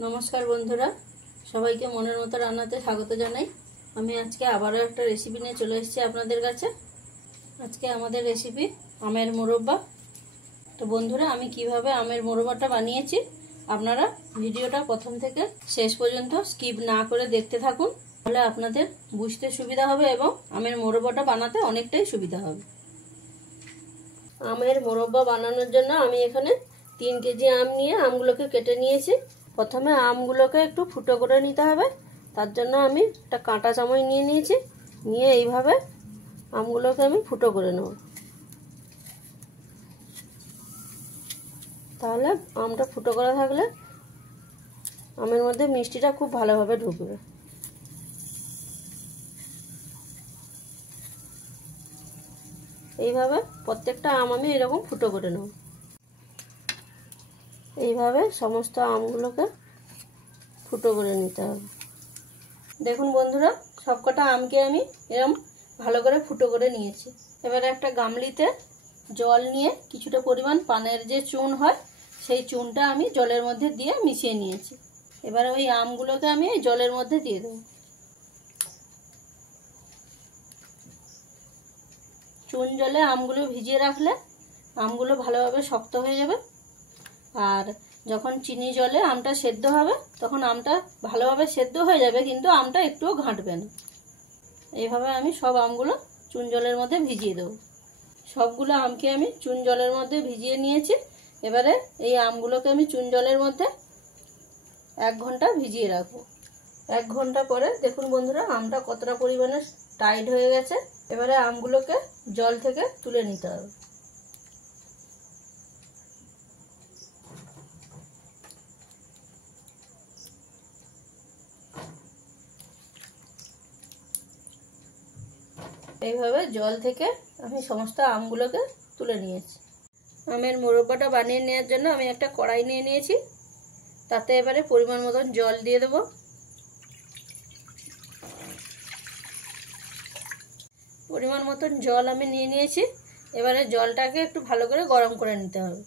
नमस्कार बंधुरा सबाई के मनेर मतो रान्नाते स्वागत जानाई। आमी आज के आबारो एकटा रेसिपि निये चले एसेछि आपनादेर काछे। आज के आमादेर रेसिपि आमेर मुरब्बा। तो बंधुरा आमी किभाबे आमेर मुरब्बाटा बानिয়েছি आपनारा भिडियोटा प्रथम थेके शेष पर्यन्त स्किप ना करे देखते थाकुन, ताहले आपनादेर बुझते सुविधा होबे एबं आमेर मुरब्बाटा बानाते अनेकटाई सुविधा होबे। आमेर मुरब्बा बानानोर जन्य आमी एखाने 3 केजी आम निये आमगुलोके केटे निয়েছি। प्रथमे आमगुलोके एकटु फुटो करे निते होबे, तार जन्य आमी एकटा काँटा चामच निये निয়েছি। निये এইভাবে আমগুলোকে আমি ফুটো করে নেব, তাহলে আমটা ফুটো করা থাকলে আমের মধ্যে মিষ্টিটা খুব ভালোভাবে ঢুকবে। এইভাবে প্রত্যেকটা আম আমি এরকম ফুটো করে নেব। এইভাবে সমস্ত আমগুলোকে ফুটো করে নিতে হবে। দেখুন বন্ধুরা, সবকটা আমকে আমি এরকম ভালো করে ফুটো করে নিয়েছি। এবারে একটা গামলিতে জল নিয়ে কিছুটা পরিমাণ পানের যে চুন হয় সেই চুনটা আমি জলের মধ্যে দিয়ে মিশিয়ে নিয়েছি। এবারে ওই আমগুলোকে আমি এই জলের মধ্যে দিয়ে দেব। চুন জলে আমগুলো ভিজিয়ে রাখলে আমগুলো ভালোভাবে শক্ত হয়ে যাবে, আর যখন চিনি জলে আমটা সেদ্ধ হবে তখন আমটা ভালোভাবে সেদ্ধ হয়ে যাবে, কিন্তু আমটা একটুও ঘাঁটবে না। এইভাবে আমি সব আমগুলো চুন জলের মধ্যে ভিজিয়ে দেব। সবগুলো আমকে আমি চুন জলের মধ্যে ভিজিয়ে নিয়েছি। এবারে এই আমগুলোকে আমি চুন জলের মধ্যে 1 ঘন্টা ভিজিয়ে রাখবো। 1 ঘন্টা পরে দেখুন বন্ধুরা, আমটা কতটা পরিমাণে টাইট হয়ে গেছে। এবারে আমগুলোকে জল থেকে তুলে নিতে হবে। এইভাবে জল থেকে আমি সমস্ত আমগুলোকে তুলে নিয়েছি। আমের মুরব্বাটা বানিয়ে নেওয়ার জন্য আমি একটা কড়াই নিয়ে নিয়েছি। তাতে এবারে পরিমাণ মতন জল দিয়ে দেব। পরিমাণ মতন জল আমি নিয়ে নিয়েছি। এবারে জলটাকে একটু ভালো করে গরম করে নিতে হবে।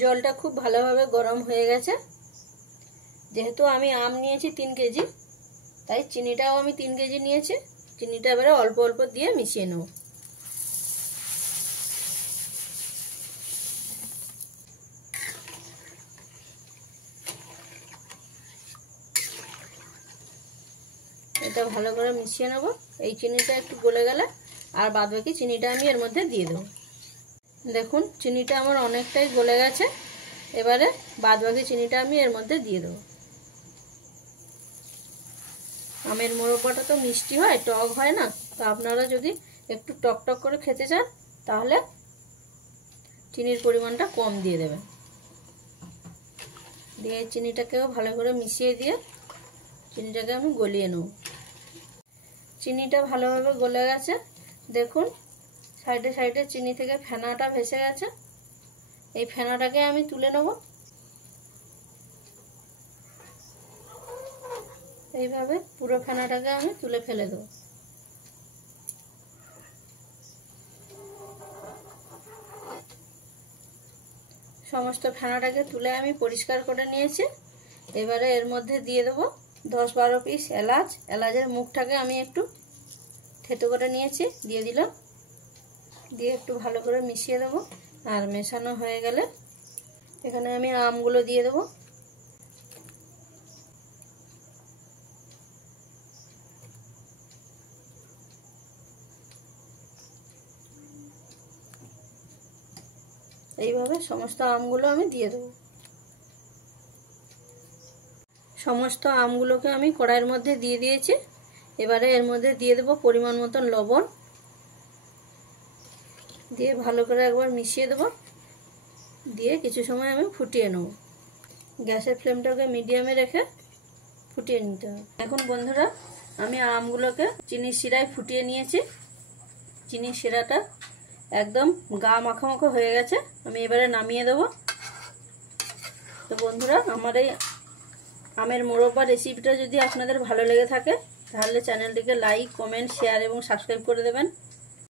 জলটা খুব ভালোভাবে গরম হয়ে গেছে। যেহেতু আমি আম নিয়েছি 3 কেজি, তাই চিনিটাও আমি 3 কেজি নিয়েছি। চিনিটা এবারে অল্প অল্প দিয়ে মিশিয়ে নেব। এটা ভালো করে মিশিয়ে নেব। এই চিনিটা একটু গলে গেলে আর বাদবাকি চিনিটা আমি এর মধ্যে দিয়ে দেব। দেখুন চিনিটা আমার অনেকটাই গলে গেছে। এবারে বাদবাকি চিনিটা আমি এর মধ্যে দিয়ে দেব। আমের মুরব্বাটা তো মিষ্টি হয়, টক হয় না, তো আপনারা যদি একটু টক টক করে খেতে চান তাহলে চিনির পরিমাণটা কম দিয়ে দেবেন। দিয়ে চিনিটাকেও ভালো করে মিশিয়ে দিয়ে চিনিটাকে আমি গলিয়ে নেব। চিনিটা ভালোভাবে গলে গেছে। দেখুন সাইডে সাইডে চিনি থেকে ফেনাটা ভেসে গেছে। এই ফেনাটাকে আমি তুলে নেব। এইভাবে পুরো ফেনাটাকে আমি তুলে ফেলে দেব। সমস্ত ফেনাটাকে তুলে আমি পরিষ্কার করে নিয়েছি। এবারে এর মধ্যে দিয়ে দেব 10-12 পিস এলাচ। এলাচের মুখটাকে আমি একটু থেতো করে নিয়েছি, দিয়ে দিলাম। দিয়ে একটু ভালো করে মিশিয়ে দেব। আর মেশানো হয়ে গেলে এখানে আমি আমগুলো দিয়ে দেব। এইভাবে সমস্ত আমগুলো আমি দিয়ে দেব। সমস্ত আমগুলোকে আমি কড়াইয়ের মধ্যে দিয়ে দিয়েছি। এবারে এর মধ্যে দিয়ে দেব পরিমাণ মতন লবণ। দিয়ে ভালো করে একবার মিশিয়ে দেব। দিয়ে কিছু সময় আমি ফুটিয়ে নেব। গ্যাসের ফ্লেমটাকে মিডিয়ামে রেখে ফুটিয়ে নিতে হবে। এখন বন্ধুরা, আমি আমগুলোকে চিনির শিরায় ফুটিয়ে নিয়েছি। চিনির শিরাটা একদম গা মাখামাখো হয়ে গেছে। আমি এবারে নামিয়ে দেব। তো বন্ধুরা, আমার এই আমের মুরব্বা রেসিপিটা যদি আপনাদের ভালো লেগে থাকে তাহলে চ্যানেলটিকে লাইক, কমেন্ট, শেয়ার এবং সাবস্ক্রাইব করে দেবেন।